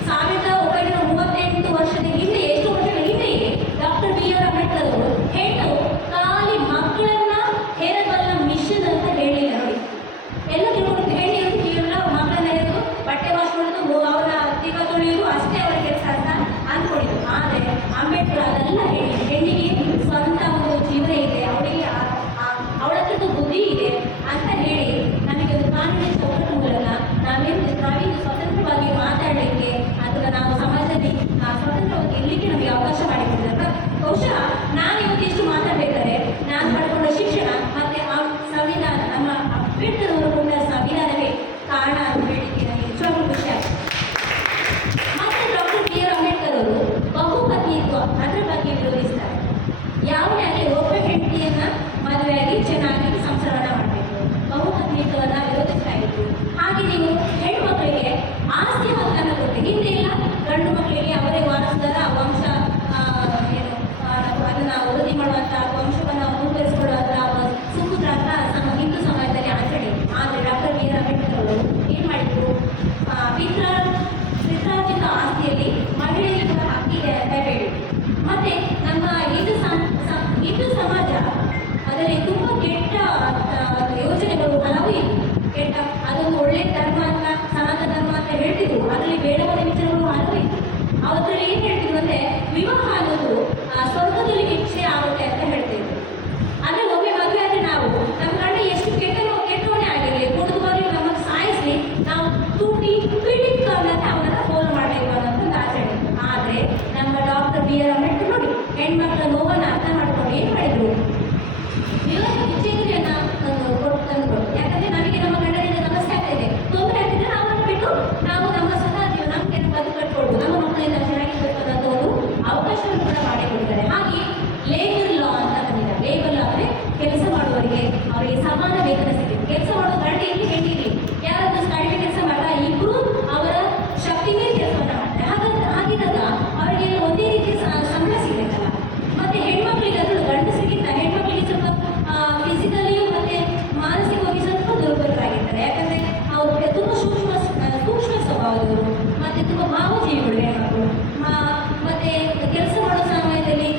1938 ವರ್ಷದ ಹಿಂದೆ, ಎಷ್ಟು ವರ್ಷಗಳ ಹಿಂದೆಯೇ ಡಾಕ್ಟರ್ B.R. ಅಂಬೇಡ್ಕರ್ ಅವರು ಹೆಣ್ಣು ಖಾಲಿ ಮಕ್ಕಳನ್ನ ಹೇರಬಲ್ಲ ಮಿಷನ್ ಅಂತ ಹೇಳಿಲ್ಲ. ನೋಡಿ, ಎಲ್ಲ ತಿಳ್ಕೊಂಡು ಹೆಣ್ಣು ಕೇವಲ ಮಕ್ಕಳನ್ನ ಹೆರೆದು ಬಟ್ಟೆ ವಾಶ್ ಮಾಡೋದು, ಅವರ ತಿಕ್ಕ ತೊಳೆಯೋದು ಅಷ್ಟೇ ಅವರ ಕೆಲಸ ಅಂತ ಅಂದ್ಕೊಂಡಿದ್ರು. ಆದರೆ ಅಂಬೇಡ್ಕರ್ ಅದೆಲ್ಲ ಹೇಳಿ ಹೆಣ್ಣಿಗೆ ಸ್ವಂತ ಒಂದು ಜೀವನ ಇದೆ, ಅವಳಿಗೆ ಅವಳದ್ದು ಬುದ್ಧಿ ಇದೆ ಅಂತ ಹೇಳಿ ನಮಗೆ ಒಂದು ಕಾನೂನಿನ ಚೌಕಟ್ಟು ಮೂಲಕ ನಾವಿಂದು ಸ್ವತಂತ್ರವಾಗಿ ಮಾತಾಡಲಿಕ್ಕೆ ಅಥವಾ ನಾವು ಸಮಾಜದಲ್ಲಿ ಸ್ವತಂತ್ರವಾಗಿ ಇರಲಿಕ್ಕೆ ನಮಗೆ ಅವಕಾಶ ಮಾಡಿಕೊಟ್ಟಿದ್ದಾರೆ. ಬಹುಶಃ ನಾನು ಇವತ್ತಿಷ್ಟು ಮಾತಾಡಬೇಕಾದ್ರೆ ನಾನು ಪಡ್ಕೊಂಡ ಶಿಕ್ಷಣ ಮತ್ತೆ ಆ ಸಂವಿಧಾನ, ನಮ್ಮ ಅಂಬೇಡ್ಕರ್ ಅವರು ಕೊಟ್ಟ ಸಂವಿಧಾನವೇ ಕಾರಣ ಅಂತ ಹೇಳಲಿಕ್ಕೆ ನನಗೆ ನಿಜವಾಗ್ಲೂ ಖುಷಿ ಆಗ್ತದೆ. ಮತ್ತೆ ಡಾಕ್ಟರ್ B.R. ಅಂಬೇಡ್ಕರ್ ಅವರು ಬಹುಪತ್ನಿತ್ವ ಅದರ ಬಗ್ಗೆ ವಿರೋಧಿಸ್ತಾರೆ. ಯಾವುದೇ ಆಗಲಿ ಒಬ್ಬ ಹೆಂಡತಿಯನ್ನ ಮದುವೆಯಾಗಿ ಚೆನ್ನಾಗಿ ಸಂಸಾರನ ಮಾಡಬೇಕು, ಬಹುಪತ್ನಿತ್ವವನ್ನು ವಿರೋಧಿಸ್ತಾ ಇದ್ರು. ಹಾಗೆ ನೀವು ಹೆಣ್ಮಕ್ಳಿಗೆ ಆಸ್ತಿ ಹಕ್ಕನ್ನು ಕೊಟ್ಟು, ಹಿಂದೆ ಎಲ್ಲ ಗಂಡು ಮಕ್ಕಳಿಗೆ ಅವರೇ ವಾರಸದಾರ ವಂಶ ಅದನ್ನ ವೃದ್ಧಿ ಮಾಡುವಂಥ ವಂಶವನ್ನು ಮುಂದುವರಿಸಿಕೊಳ್ಳುವಂಥ ಸುಪುತ್ರ ಅಂತ ಹಿಂದೂ ಸಮಾಜದಲ್ಲಿ ಆಚರಣೆ. ಆದರೆ ಡಾಕ್ಟರ್ B.R. ಅಂಬೇಡ್ಕರ್ ಅವರು ಏನು ಮಾಡಿದ್ರು, ಪಿತ್ರಾರ್ಜಿತ ಆಸ್ತಿಯಲ್ಲಿ ಮಹಿಳೆಯರಿಗೆ ಕೂಡ ಹಕ್ಕಿದೆ ಅಂತ ಹೇಳಿದ್ರು. ಮತ್ತೆ ನಮ್ಮ ಹಿಂದೂ ಸಮಾಜ ಅದರಲ್ಲಿ ತುಂಬ ಕೆಟ್ಟ ಯೋಜನೆಗಳು ಹಲವು ಇವೆ. ಕೆಟ್ಟ ಅದೊಂದು ಒಳ್ಳೆ ಧರ್ಮ ಅಂತ, ಸನಾತನ ಧರ್ಮ ಅಂತ ಹೇಳ್ತಿದ್ರು. ಅದರಲ್ಲಿ ಬೇಡವಾದ ವಿಚಾರಗಳು ಹಲವು ಇವೆ. ಅವತ್ತರಲ್ಲಿ ಏನು ಹೇಳ್ತಿದ್ರು ಅಂದರೆ, ವಿವಾಹ ಅನ್ನೋದು ಸ್ವರ್ಗದಲ್ಲಿ ಭಿಕ್ಷೆ ಆಗುತ್ತೆ ಅಂತ ಹೇಳ್ತಿದ್ರು. ಅಂದರೆ ಒಮ್ಮೆ ಮದುವೆ ಆದರೆ ನಾವು ನಮ್ಮ ಗಂಡ ಎಷ್ಟು ಕೆಟ್ಟವನೇ ಆಗಿರಲಿ, ಕುಡಿದು ಬರಲಿ, ನಮಗೆ ಸಾಯಿಸಲಿ, ನಾವು ತುಟಿ ಪೀಡಿತರನ್ನ ಅವರನ್ನ ಫೋನ್ ಮಾಡಬೇಕು ಅನ್ನೋದು ಒಂದು ಆಚರಣೆ. ಆದರೆ ನಮ್ಮ ಡಾಕ್ಟರ್ B.R. ಅಂಬೇಡ್ಕರ್ ನೋಡಿ, ಹೆಣ್ಮಕ್ಳ ನೋವನ್ನು ಅರ್ಥ ಮಾಡ್ಕೊಂಡು ಏನು ಮಾಡಿದ್ರು, ವಿವಾಹ ವಿಚ್ಛೇದನೆಯನ್ನ ತಂದುಕೊಟ್ಟು. ಯಾಕಂದ್ರೆ ನಮಗೆ ನಮ್ಮ ಗಂಡನಿಂದ ಸಮಸ್ಯೆ ಆಗ್ತಿದೆ, ತೊಂದರೆ ಆಗ್ತಿದ್ರೆ ಅವರನ್ನು ಬಿಟ್ಟು ನಾವು ನಮ್ಮ ಸ್ವತಃ ನಮಗೆ ಬದುಕು ಕಟ್ಕೊಳ್ಬೋದು, ನಮ್ಮ ಮಕ್ಕಳಿಂದ ಚೆನ್ನಾಗಿ ಬದುಕೋದಂತ ಒಂದು ಅವಕಾಶವನ್ನು ಕೂಡ ಮಾಡಿಕೊಡ್ತಾರೆ. ಹಾಗೆ ಲೇಬರ್ ಲಾ ಅಂತ ಬಂದಿದ್ದಾರೆ. ಲೇಬರ್ ಲಾ ಅಂದರೆ ಕೆಲಸ ಮಾಡುವವರಿಗೆ ಅವರಿಗೆ ಸಮಾನ ವೇತನ ಸಿಗುತ್ತೆ. ಕೆಲಸ ಮಾಡೋ ಗಂಡ ಇರಲಿ ಹೆಣ್ಣು ಇರಲಿ, ಯಾರಾದ್ರೂ ಕಡಿಮೆ ಕೆಲಸ ಮಾಡ್ತಾ ಇಬ್ಬರು ಅವರ ಶಕ್ತಿ ಮೇಲೆ ಕೆಲಸವನ್ನು ಮಾಡ್ತಾರೆ. ಹಾಗಿದ್ದಾಗ ಅವರಿಗೆ ಒಂದೇ ರೀತಿಯ ಸಂಬಳ ಸಿಗಬೇಕಲ್ಲ. ಮತ್ತೆ ಹೆಣ್ಮಕ್ಳಿಗೆ ಅದರಲ್ಲೂ ಗಂಡಸರಿಗಿಂತ ಹೆಣ್ಮಕ್ಳಿಗೆ ಸ್ವಲ್ಪ ಫಿಸಿಕಲಿಯೂ ಮತ್ತೆ ಮಾನಸಿಕವಾಗಿ ಸ್ವಲ್ಪ ದುರ್ಬಲರಾಗಿರ್ತಾರೆ. ಯಾಕಂದ್ರೆ ಅವ್ರಿಗೆ ತುಂಬ ಸೂಕ್ಷ್ಮ ಸ್ವಭಾವದವರು, ಮತ್ತೆ ತುಂಬ ಭಾವಜೀವಿಗಳು ಹೆಣ್ಮಕ್ಳು. ಮತ್ತೆ ಕೆಲಸ ಮಾಡೋ ಸಮಯದಲ್ಲಿ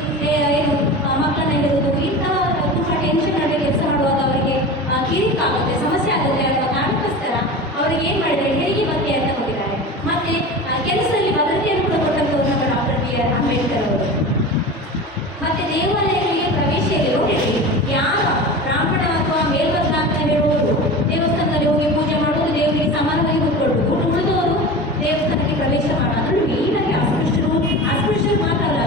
ಏನು ಮಕ್ಕಳನ್ನ ಇಡುವುದು, ಇಂತಹ ತುಂಬ ಟೆನ್ಷನ್ ಆಗಿ ಕೆಲಸ ಮಾಡುವಾಗ ಅವರಿಗೆ ಕಿರಿಕ್ ಆಗುತ್ತೆ, ಸಮಸ್ಯೆ ಆಗುತ್ತೆ ಅನ್ನೋ ಕಾರಣಕ್ಕೋಸ್ಕರ ಅವರಿಗೆ ಏನು ಮಾಡಿದ್ದಾರೆ, ಹೆರಿಗೆ ಭತ್ಯೆ ಅಂತ ಕೊಟ್ಟಿದ್ದಾರೆ. ಮತ್ತೆ ಕೆಲಸದಲ್ಲಿ ಭದ್ರತೆಯನ್ನು ಕೂಡ ಕೊಟ್ಟಂಥವ್ರು ನಮ್ಮ ಡಾಕ್ಟರ್ B.R. ಅಂಬೇಡ್ಕರ್ ಅವರು. ಮತ್ತೆ ದೇವಾಲಯಗಳಿಗೆ ಪ್ರವೇಶ ಇಲ್ಲ. ನೋಡಿರಿ, ಯಾರ ಬ್ರಾಹ್ಮಣ ಅಥವಾ ಮೇಲ್ವರ್ಗ ಅಂತ ಹೇಳುವವರು ದೇವಸ್ಥಾನದಲ್ಲಿ ಹೋಗಿ ಪೂಜೆ ಮಾಡೋದು, ದೇವರಿಗೆ ಸಮಾನವಾಗಿ ಕೂತ್ಕೊಳ್ಬೋದು. ಉಳಿದವರು ದೇವಸ್ಥಾನಕ್ಕೆ ಪ್ರವೇಶ ಮಾಡೋದು ಮೇಲಾಗಿ ಅಸ್ಪೃಶ್ಯರು ಮಾತ್ರ ಅಲ್ಲ,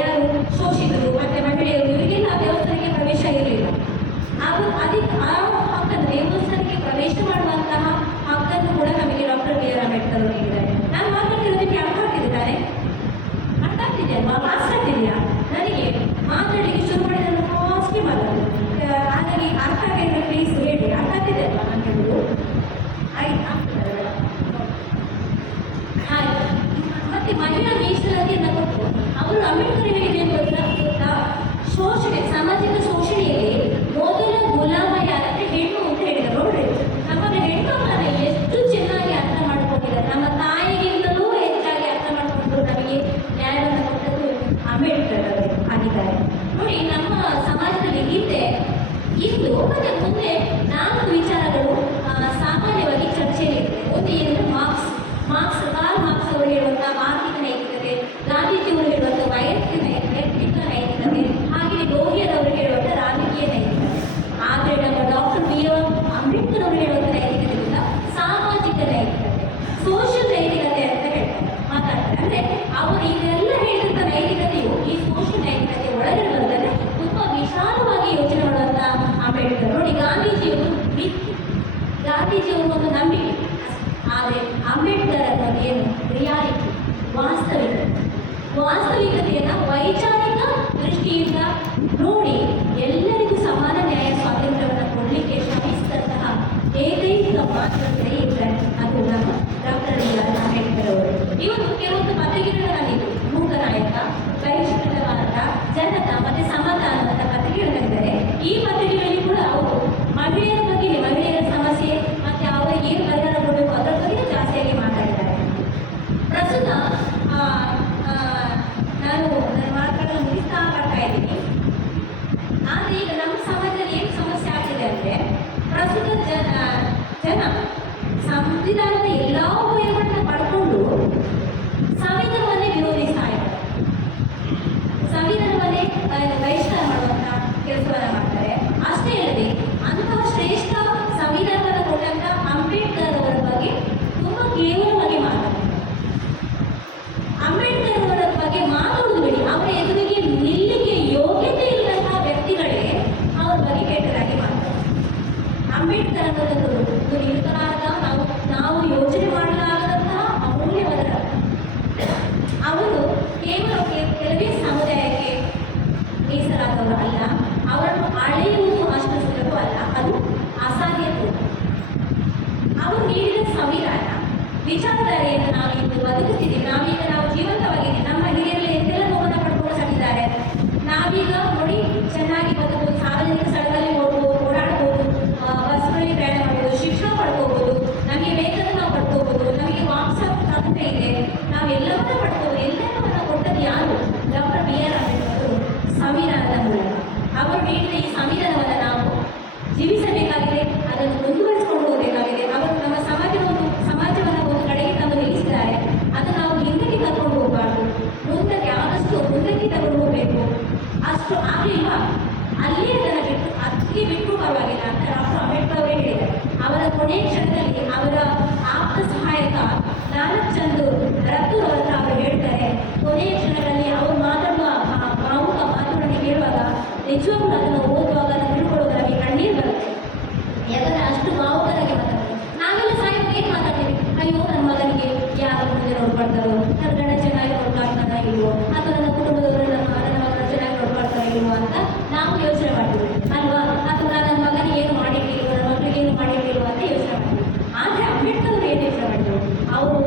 ಯಾರು ಶೋಷಿತರು ಮತ್ತೆ ಮಹಿಳೆಯರು, ಇವರಿಗೆಲ್ಲ ದೇವಸ್ಥಾನಕ್ಕೆ ಪ್ರವೇಶ ಇರಲಿಲ್ಲ. ಆ ಹಕ್ಕನ್ನು, ದೇವಸ್ಥಾನಕ್ಕೆ ಪ್ರವೇಶ ಮಾಡುವಂತಹ ಹಕ್ಕನ್ನು ಮಾತ್ರ ಸರಿ ಇದ್ದಾರೆ, ಅದು ನಮ್ಮ ಡಾಕ್ಟರ್ ಬಿ ಆರ್ ಅಂಬೇಡ್ಕರ್ ಅವರು. ಇವರು ಕೆಲವೊಂದು ಪತ್ರಿಕೆಗಳಲ್ಲಿ ಮೂಕನಾಯಕ, ಪರಿಷ್ಕೃತ ಭಾರತ, ಜನತಾ ಮತ್ತೆ ಸಮಾಧಾನ ಅಂತ ಪತ್ರಿಕೆಗಳಿದ್ದಾರೆ. ಈ ಪತ್ರಿಕೆಗಳಲ್ಲಿ ಕೂಡ ಅವರು ಮಹಿಳೆಯರ ಬಗ್ಗೆ, ಮಹಿಳೆಯರ ಸಮಸ್ಯೆ ಮತ್ತೆ ಅವರಿಗೆ ಏನು ಪರಿಹಾರ ಕೊಡಬೇಕು ಅದರ ಬಗ್ಗೆ ಜಾಸ್ತಿಯಾಗಿ ಮಾತಾಡಿದ್ದಾರೆ. ಪ್ರಸ್ತುತ ನಾನು ನನ್ನ ಮಾತುಗಳನ್ನು ಮುಗಿಸ್ತಾ ಬರ್ತಾ ಇದ್ದೀನಿ. ಆದರೆ ಈಗ ನಮ್ಮ ಸಮಾಜದಲ್ಲಿ ಏನು ಸಮಸ್ಯೆ ಆಗ್ತಿದೆ ಅಂದರೆ, ಪ್ರಸ್ತುತ ಜನ ಸಂವಿಧಾನದ ಎಲ್ಲ ಉಪಯೋಗಗಳನ್ನ ಪಡ್ಕೊಂಡು ಸಂವಿಧಾನವನ್ನೇ ವಿರೋಧಿಸ್ತಾ ಇದ್ದಾರೆ. ಸಂವಿಧಾನವನ್ನೇ ಬಹಿಷ್ಕಾರ ಮಾಡುವಂಥ ಕೆಲಸವನ್ನು ಮಾಡ್ತಾರೆ. ಅಷ್ಟೇ ಅಲ್ಲದೆ ಅಂತಹ ಶ್ರೇಷ್ಠ ಸಂವಿಧಾನವನ್ನು ಕೊಟ್ಟಂಥ ಅಂಬೇಡ್ಕರ್ ಅವರ ಬಗ್ಗೆ ತುಂಬ ಕೇವಲವಾಗಿ ಮಾತಾಡ್ತಾರೆ. ಅಂಬೇಡ್ಕರ್ ಅವರ ಬಗ್ಗೆ ಮಾತಾಡುವುದು ಬಿಡಿ, ಅವರ ಎದುರಿಗೆ ನಿಲ್ಲಿಗೆ ಯೋಗ್ಯತೆ ಇಲ್ಲದಂತಹ ವ್ಯಕ್ತಿಗಳೇ ಅವರ ಬಗ್ಗೆ ಕೆಟ್ಟದಾಗಿ ಮಾತಾಡ್ತಾರೆ. ಅಂಬೇಡ್ಕರ್ ಅನ್ನೋದನ್ನು ನಿಲ್ಕಲಾದ ನಾವು ಯೋಚನೆ ಮಾಡಲಾಗದಂತಹ ಅಮೂಲ್ಯವಾದ ಅವರು ಕೇವಲ ಕೆಲವೇ ಸಮುದಾಯಕ್ಕೆ ಮೀಸಲಾದವರು ಅಲ್ಲ. ಅವರನ್ನು ಅಳೆಯುವುದು ಅಷ್ಟು ಸುಲಭವಲ್ಲ, ಅದು ಅಸಾಧ್ಯ ಕೂಡ. ಅವರು ನೀಡಿದ ಸಂವಿಧಾನ ವಿಚಾರಧಾರೆಯನ್ನು ನಾವು ಇಂದು ಬದುಕುತ್ತಿದ್ದೀವಿ. ನಾವೀಗ ನಾವು ಜೀವಂತವಾಗಿದ್ದೀವಿ. ನಮ್ಮ ಹಿರಿಯರಲ್ಲಿ ಎಂತೆಲ್ಲ ನೋವನ್ನು ಪಡ್ಕೊಂಡು ಸಾಗಿದ್ದಾರೆ. ನಾವೀಗ ನೋಡಿ ಚೆನ್ನಾಗಿ ಬದುಕಬಹುದು, ಸಾರ್ವಜನಿಕ ಸ್ಥಳದಲ್ಲಿ ಓಡಾಡಬಹುದು, ಬಸ್ಗಳಲ್ಲಿ ಪ್ರಯಾಣ ಮಾಡಬಹುದು, ಶಿಕ್ಷಣ ಪಡ್ಕೋಬಹುದು, ನಮಗೆ ಬೇಕಾದ ನಾವು ಪಡ್ಕೋಬಹುದು, ನಮಗೆ ವಾಟ್ಸಪ್ ತಂತ್ರ ಇದೆ, ನಾವೆಲ್ಲವನ್ನ ಪಡ್ಕೋಬಹುದು. ಎಲ್ಲವನ್ನ ಕೊಟ್ಟದ್ದು ಯಾರು? ಡಾಕ್ಟರ್ ಬಿ ಆರ್ ಅಂಬೇಡ್ಕರ್ ಅವರು ಸಂವಿಧಾನದ ಮೂಲಕ. ಅವರು ನೀಡಿದ ಈ ಸಂವಿಧಾನವನ್ನು ನಾವು ಜೀವಿಸಬೇಕಾಗಿದೆ, ಅದನ್ನು ಮುಂದುವರಿಸಿಕೊಂಡು ಹೋಗಬೇಕಾಗಿದೆ. ಅವರು ನಮ್ಮ ಸಮಾಜವನ್ನು ಒಂದು ಕಡೆಗೆ ತಂದು ನಿಲ್ಲಿಸಿದ್ದಾರೆ. ಅದು ನಾವು ಹಿಂದಕ್ಕೆ ಕರ್ಕೊಂಡು ಹೋಗಬಾರ್ದು, ಮುಂದಕ್ಕೆ ಆದಷ್ಟು ಮುಂದಕ್ಕೆ ತಗೊಂಡು ಹೋಗಬೇಕು. ಅಷ್ಟು ಆಗಲಿಲ್ಲ ಅಲ್ಲೇ ಅದನ್ನು ಬಿಟ್ಟು ಪರವಾಗಿಲ್ಲ ಅಂತ ಡಾಕ್ಟರ್ ಅಂಬೇಡ್ಕರ್ ಅವರೇ ಹೇಳಿದ್ದಾರೆ. ಅವರ ಕೊನೆಯ ಕ್ಷಣದಲ್ಲಿ ಅವರ ಆಪ್ತ ಸಹಾಯಕ ನಾನಕ್ ಚಂದ್ ರತ್ತು ಅವರ ಅವರು ಹೇಳ್ತಾರೆ, ಕೊನೆಯ ಕ್ಷಣಗಳಲ್ಲಿ ಅವರು ಮಾತಾಡುವ ಭಾವುಕ ಮಾತುಗಳನ್ನು ಕೇಳುವಾಗ ನಿಜವಾಗ್ಲೂ ಅದನ್ನು ಓದುವಾಗ ಅದನ್ನು ತಿಳ್ಕೊಳ್ಳುವಾಗ ನಮಗೆ ಕಣ್ಣೀರು ಬರುತ್ತೆ. ಯಾಕಂದರೆ ಅಷ್ಟು ಭಾವುಕರಾಗಿ ಮಾತಾಡ್ತಾರೆ. ನಾವೆಲ್ಲ ಸಾಯುವಾಗ ಏನು ಮಾತಾಡ್ತೀವಿ? ಅಯ್ಯೋ ನನ್ನ ಮಗನಿಗೆ ಯಾರು ಮುಂದೆ ನೋಡ್ಕೊಳ್ತಾರೋ, ನನ್ನ ಗಂಡ ಚೆನ್ನಾಗಿ ನೋಡ್ಕೊಳ್ತಾನ ಇಲ್ವೋ, ಅಥವಾ ನನ್ನ ಕುಟುಂಬದವರು ನನ್ನ ಮಗನ ಚೆನ್ನಾಗಿ ನೋಡ್ಕೊಳ್ತಾರ ಇಲ್ವೋ ಅಂತ ನಾವು ಯೋಚನೆ ಮಾಡ್ತೀವಿ ಅಲ್ವಾ? ಅಥವಾ ನನ್ನ ಮಗನಿಗೆ ಏನು ಮಾಡಿಟ್ಟಿಲ್ವೋ, ನನ್ನ ಮಕ್ಕಳಿಗೆ ಏನು ಮಾಡಿಟ್ಟಿಲ್ವೋ ಅಂತ ಯೋಚನೆ ಮಾಡ್ತೀವಿ. ಆದರೆ ಅಂಬೇಡ್ಕರ್ ಅವರು ಏನು ಯೋಚನೆ ಮಾಡಿದ್ರು? ಅವರು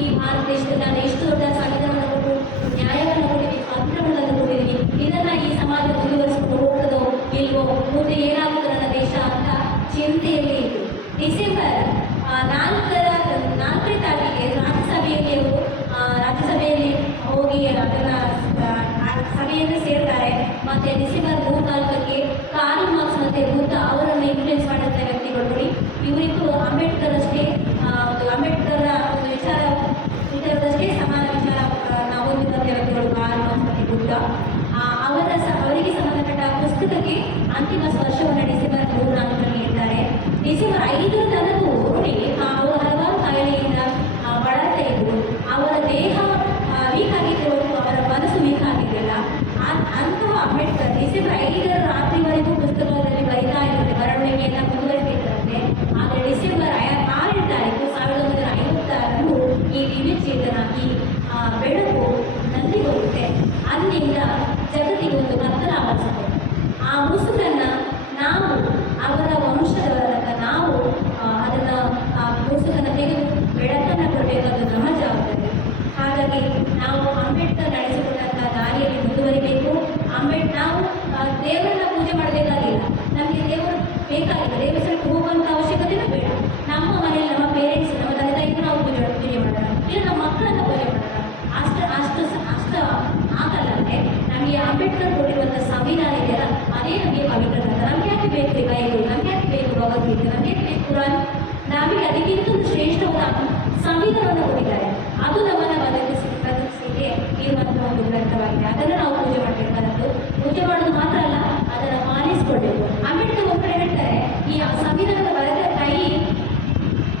ಈ ಭಾರತ ದೇಶದಲ್ಲಿ ನಾನು ಎಷ್ಟು ದೊಡ್ಡ ಸಂವಿಧಾನವನ್ನು ಕೊಟ್ಟು ನ್ಯಾಯವನ್ನು ಕೊಟ್ಟಿದ್ದೀನಿ, ಸ್ವಾತಂತ್ರ್ಯಗಳನ್ನು ಕೊಟ್ಟಿದ್ದೀನಿ, ಇದನ್ನು ಈ ಸಮಾಜ ಮುಂದುವರಿಸಿಕೊಂಡು ಹೋಗ್ತದೋ ಇಲ್ವೋ, ಮುಂದೆ ಏನಾಗುತ್ತೋ ನನ್ನ ದೇಶ ಅಂತ ಚಿಂತೆಯಲ್ಲಿ ಇತ್ತು. ಡಿಸೆಂಬರ್ 4ನೇ ತಾರೀಕಿಗೆ ರಾಜ್ಯಸಭೆಯಲ್ಲಿ ಹೋಗಿ ಅದನ್ನು ಸಭೆಯನ್ನು ಸೇರ್ತಾರೆ. ಮತ್ತು ಡಿಸೆಂಬರ್ 3-4ಕ್ಕೆ ಕಾರ್ಲ್ ಮಾರ್ಕ್ಸ್ ಮತ್ತು ಬುದ್ಧ ಅವರನ್ನು ಇನ್ಫ್ಲೂಯೆನ್ಸ್ ಮಾಡಿದಂಥ ವ್ಯಕ್ತಿಗಳು ನೋಡಿ. ಇವರಿಬ್ಬರು ಅಂಬೇಡ್ಕರ್ ಅಷ್ಟೇ ಅಂಬೇಡ್ಕರ್ ಒಂದು ವಿಚಾರದಷ್ಟೇ ಸಮಾನ ವಿಚಾರ ನಾವು ಹೊಂದಿದಂಥ ವ್ಯಕ್ತಿಗಳು ಕಾರ್ಲ್ ಮಾರ್ಕ್ಸ್ ಮತ್ತು ಬುದ್ಧ. ಅವರಿಗೆ ಸಂಬಂಧಪಟ್ಟ ಪುಸ್ತಕಕ್ಕೆ ಅಂತಿಮ ಸ್ಪರ್ಶವನ್ನು ಡಿಸೆಂಬರ್ 3-4ರಲ್ಲಿ ಇರ್ತಾರೆ. ಡಿಸೆಂಬರ್ 5 ತನಕೂ ನೋಡಿ ಅವರು ಹಲವಾರು ಕಾಯಿಲೆಯಿಂದ ಬಳಲ್ತಾ ಇದ್ರು. ಅವರ ದೇಹ ವೀಕ್ ಆಗಿದ್ರು, ಅವರ ಮನಸ್ಸು ವೀಕ್ ಆಗಿರಲಿಲ್ಲ. ಅಂತಹ ಅಂಬೇಡ್ಕರ್ ಡಿಸೆಂಬರ್ 5 ರಾತ್ರಿವರೆಗೂ ಪುಸ್ತಕದಲ್ಲಿ ಬರೀತಾ ಇರುತ್ತೆ, ಬರವಣಿಗೆಯನ್ನು ಮುಂದುವರಿಸಿದ್ರಂತೆ. ಆದರೆ ಡಿಸೆಂಬರ್ 6ನೇ ತಾರೀಕು 1956ರಂದು ಈ ವಿವೇಚೇತನ, ಈ ಬೆಳಕು ನಂದಿ ಹೋಗುತ್ತೆ. ಅಲ್ಲಿಂದ ಜಗತ್ತಿಗೆ ಒಂದು ಕತ್ತಲ ಆವರಿಸುತ್ತೆ. ಆ ಮುಸುಕನ್ನು ನಾವು ಅವರ ವಂಶದವರನ್ನ ನಾವು ಅದನ್ನು ಆ ಮುಸುಕನ್ನು ತೆಗೆದು ಬೆಳಕನ್ನು ಕೊಡಬೇಕಾದ್ದು ನಮ್ಮ ಜವಾಬ್ದಾರಿ. ಹಾಗಾಗಿ ನಾವು ಅಂಬೇಡ್ಕರ್ ನಡೆಸಿಕೊಂಡಂಥ ದಾರಿಯಲ್ಲಿ ಮುಂದುವರಿಬೇಕು. ನಾವು ದೇವರನ್ನ ಪೂಜೆ ಮಾಡಬೇಕಾಗಿಲ್ಲ, ನಮಗೆ ದೇವರು ಬೇಕಾಗಿಲ್ಲ, ದೇವಸ್ಥಾನಕ್ಕೆ ಹೋಗುವಂಥ ಅವಶ್ಯಕತೆಯೂ ಬೇಡ. ನಮ್ಮ ಮನೆಯಲ್ಲಿ ನಮ್ಮ ಪೇರೆಂಟ್ಸ್, ನಮ್ಮ ತಂದೆ ತಾಯಿಗೂ ನಾವು ಪೂಜೆ ಮಾಡೋಣ, ಇಲ್ಲ ನಮ್ಮ ಮಕ್ಕಳನ್ನ ಪೂಜೆ ಮಾಡೋಣ. ಅಷ್ಟು ಆಗಲ್ಲ. ಅಂದರೆ ನಮಗೆ ಅಂಬೇಡ್ಕರ್ ಕೊಟ್ಟಿರುವಂಥ ಸಂವಿಧಾನ ಇದೆಯಲ್ಲ, ಅದೇ ನಮಗೆ ಪವಿತ್ರ ಗ್ರಂಥ. ನಮ್ಗೆ ಯಾಕೆ ಬೇಕು ಬೈಬಲ್, ನಮ್ಗೆ ಯಾಕೆ ಬೇಕು ಭಗವದ್ಗೀತೆ, ನಮ್ಗೆ ಯಾಕೆ ಬೇಕು ಕುರಾನ್? ನಮಗೆ ಅದಕ್ಕಿಂತ ಶ್ರೇಷ್ಠವಾದ ಸಂವಿಧಾನವನ್ನು ಕೊಟ್ಟಿದ್ದಾರೆ. ಅದು ನಮ್ಮನ್ನು ಬದುಕಿಸಲಿಕ್ಕೆ ಇರುವಂತಹ ಒಂದು ಗ್ರಂಥವಾಗಿದೆ. ಅದನ್ನು ನಾವು ಪೂಜೆ ಮಾಡಬೇಕಾದದ್ದು. ಪೂಜೆ ಮಾಡೋದು ಮಾತ್ರ ಅಲ್ಲ, ಅದನ್ನು ಪಾಲಿಸಿಕೊಳ್ಬೇಕು. ಅಂಬೇಡ್ಕರ್ ಒಂದು ಕಡೆ ಹೇಳ್ತಾರೆ, ಈ ಸಂವಿಧಾನದ ಬರೆದ ಕೈ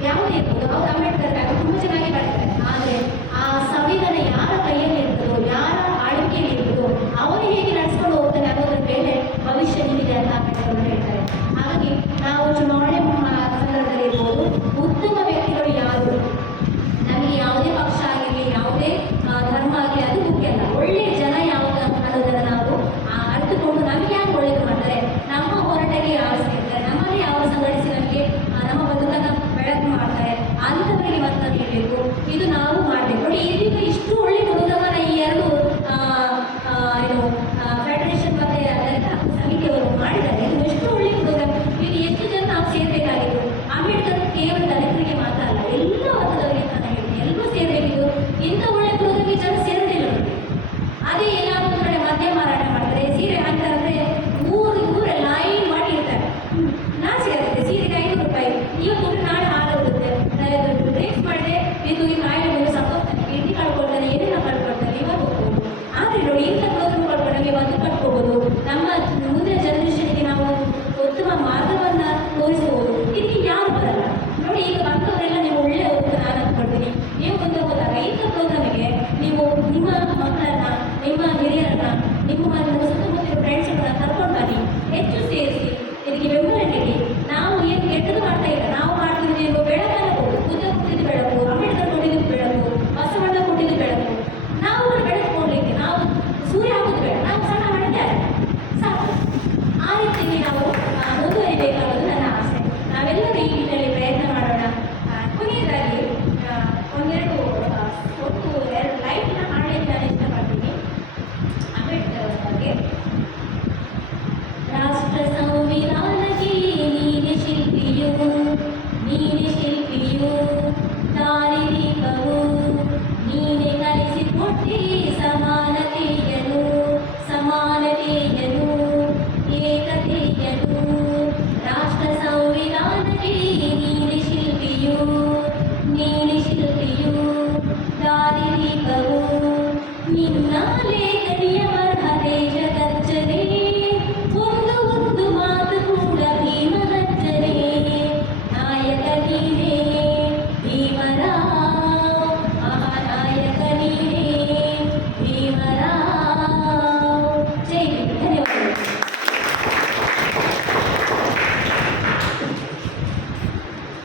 ಯಾವುದೇ ಇರ್ಬೋದು, ಅವ್ರು ಅಂಬೇಡ್ಕರ್ ತುಂಬ ಚೆನ್ನಾಗಿ ಬರೀತಾರೆ. ಆದರೆ ಆ ಸಂವಿಧಾನ ಯಾರ ಕೈಯಲ್ಲಿ ಇರ್ತದೋ, ಯಾರ ಆಳ್ವಿಕೆಯಲ್ಲಿ ಇರ್ತದೋ, ಅವರು ಹೇಗೆ ನಡೆಸ್ಕೊಂಡು ಹೋಗ್ತಾರೆ ಅನ್ನೋದ್ರ ಮೇಲೆ ಭವಿಷ್ಯ ನಿಂತಿದೆ ಅಂತ ಅಂಬೇಡ್ಕರ್ ಹೇಳ್ತಾರೆ. ಹಾಗಾಗಿ ನಾವು ಚುನಾವಣೆ ಸಂದರ್ಭದಲ್ಲಿ ಇರ್ಬೋದು, ಉತ್ತಮ ವ್ಯಕ್ತಿಗಳು ಯಾರು, ನಮಗೆ ಯಾವುದೇ ಪಕ್ಷ ಆಗಿರಲಿ, ಯಾವುದೇ ಧರ್ಮ ಆಗಲಿ, ಅದು ಮುಖ್ಯ ಅಲ್ಲ. ಒಳ್ಳೆಯ ಜನ ಯಾವುದು ಅನ್ನೋದನ್ನು ನಾವು ಅರ್ಥಕೊಂಡು ನಮಗೆ ಯಾರು ಒಳ್ಳೇದು ಮಾಡ್ತಾರೆ, ನಮ್ಮ ಹೋರಾಟಕ್ಕೆ ಯಾವ ಸೇರ್ತಾರೆ, ನಮ್ಮಲ್ಲಿ ಯಾವ ಸಂಘಟಿಸಿ ಇದು ನಾವು ಮಾಡಬೇಕು. ನೋಡಿ ಇದೀಗ ಇಷ್ಟು ಒಳ್ಳೆ ಪ್ರೋಗ್ರಾಮನ್ನ ಈ ಎರಡು ಏನು ಫೆಡರೇಷನ್ ಮತ್ತೆ ದಲಿತ ಹಕ್ಕು ಸಮಿತಿಯವರು ಮಾಡಿದ್ದಾರೆ. ಇದು ಎಷ್ಟು ಒಳ್ಳೆ ಪ್ರೋಗ್ರಾಮ್. ಇದು ಎಷ್ಟು ಜನ ನಾವು ಸೇರ್ಬೇಕಾಗಿತ್ತು. ಅಂಬೇಡ್ಕರ್ ಕೇವಲ ದಲಿತರಿಗೆ ಮಾತ್ರ ಅಲ್ಲ, ಎಲ್ಲ ವರ್ಗದವರಿಗೆ ಅಂತ ನಾನು ಹೇಳ್ತೀನಿ, ಎಲ್ಲರೂ ಸೇರ್ಬೇಕಿತ್ತು. ಇಂಥ ಒಳ್ಳೆ ಪ್ರೋಗ್ರಾಮ್ಗೆ ಜನ ಸೇರೋದಿಲ್ಲ ನೋಡಿ. ಅದೇ ಏನಾದ್ರು ಒಂದು ಕಡೆ ಮದ್ಯ ಮಾರಾಟ ಮಾಡ್ತಾರೆ, ಸೀರೆ ಹಾಕ್ತಾರೆ, ಊರೇ ಲೈನ್ ಮಾಡಿ ಇರ್ತಾರೆ. ನಾಚಿಕೆ ಆಗುತ್ತೆ. ಸೀರೆಗೆ 500 ರೂಪಾಯಿ, ಇವತ್ತು ನಾಳೆ ಹಾಳಾಗುತ್ತೆ, ಡ್ರಿಂಕ್ಸ್ ಮಾಡಿದೆ ಇದು ಈ ಕಾಯಿಲೆ ಬಂದು ಸತ್ತೋಗ್ತಾನೆ, ಕಿಡ್ನಿ ಕಳ್ಕೊಳ್ತಾನೆ, ಏನೇನ ಕಳ್ಕೊಳ್ತಾನೆ, ಇವಾಗ ಹೋಗ್ಬೋದು. ಆದರೆ ನೋಡಿ ಇಂಥ ಪ್ರೋಗ್ರಾಮ್ ಕಳ್ಕೊಂಡು ನಮಗೆ ಬದುಕು ಕಟ್ಕೋಬೋದು, ನಮ್ಮ ಮುಂದಿನ ಜನರೇಷನ್ಗೆ ನಾವು ಉತ್ತಮ ಮಾರ್ಗವನ್ನು ತೋರಿಸಬಹುದು. ಇದಕ್ಕೆ ಯಾರು ಬರಲ್ಲ ನೋಡಿ. ಈಗ ಬಂದವರೆಲ್ಲ ನೀವು ಒಳ್ಳೆ ಹೋಗ್ತಾ ನಾನು ಅಂದ್ಕೊಳ್ತೀನಿ. ನೀವು ಮುಂದೆ ಹೋದಾಗ ಇಂಥ ಪ್ರೋಗ್ರಾಮಿಗೆ ನೀವು ನಿಮ್ಮ ಮಕ್ಕಳನ್ನ, ನಿಮ್ಮ ಹಿರಿಯರನ್ನ, ನಿಮ್ಮ ಸುತ್ತಮುತ್ತ ಫ್ರೆಂಡ್ಸ್ಗಳನ್ನ ಕರ್ಕೊಂಡು ಬನ್ನಿ, ಹೆಚ್ಚು ಸೇರಿಸಿ ಇದಕ್ಕೆ ಬೆಂಬಲ ನೀಡಿ. ನಾವು ಏನು ಕೆಟ್ಟದ್ದು ಮಾಡ್ತಾ ಇಲ್ಲ, ನಾವು ಮಾಡ್ತಿದ್ದೀವಿ ಬೆಳಕನ್ನು ಕೊಡು. ಬುದ್ಧ ಕೊಟ್ಟಿದ್ದು ಬೆಳಕು, ಅಂಬೇಡ್ಕರ್ ಕೊಟ್ಟಿದ್ದು ಬೆಳಕು, ಬಸವಣ್ಣ ಕೊಟ್ಟಿದ್ದು ಬೆಳಕು. ನಾವು ಬೆಳಕು ಕೊಡಲಿಕ್ಕೆ ನಾವು ಸೂರ್ಯ ಹಾಕೋದು ಬೇಡ, ನಾವು ಸಣ್ಣ ಮಾಡಿದ್ದೆ ಸಾಕು. ಆ ರೀತಿಯಲ್ಲಿ ನಾವು ಮುಂದುವರಿಬೇಕಾಗೋದು ನನ್ನ ಆಸೆ. ನಾವೆಲ್ಲರೂ ಈ ನಿಟ್ಟಿನಲ್ಲಿ ಪ್ರಯತ್ನ ಮಾಡೋಣ. ಕೊನೆಯದಾಗಿ ಒಂದೆರಡು ಒಟ್ಟು 2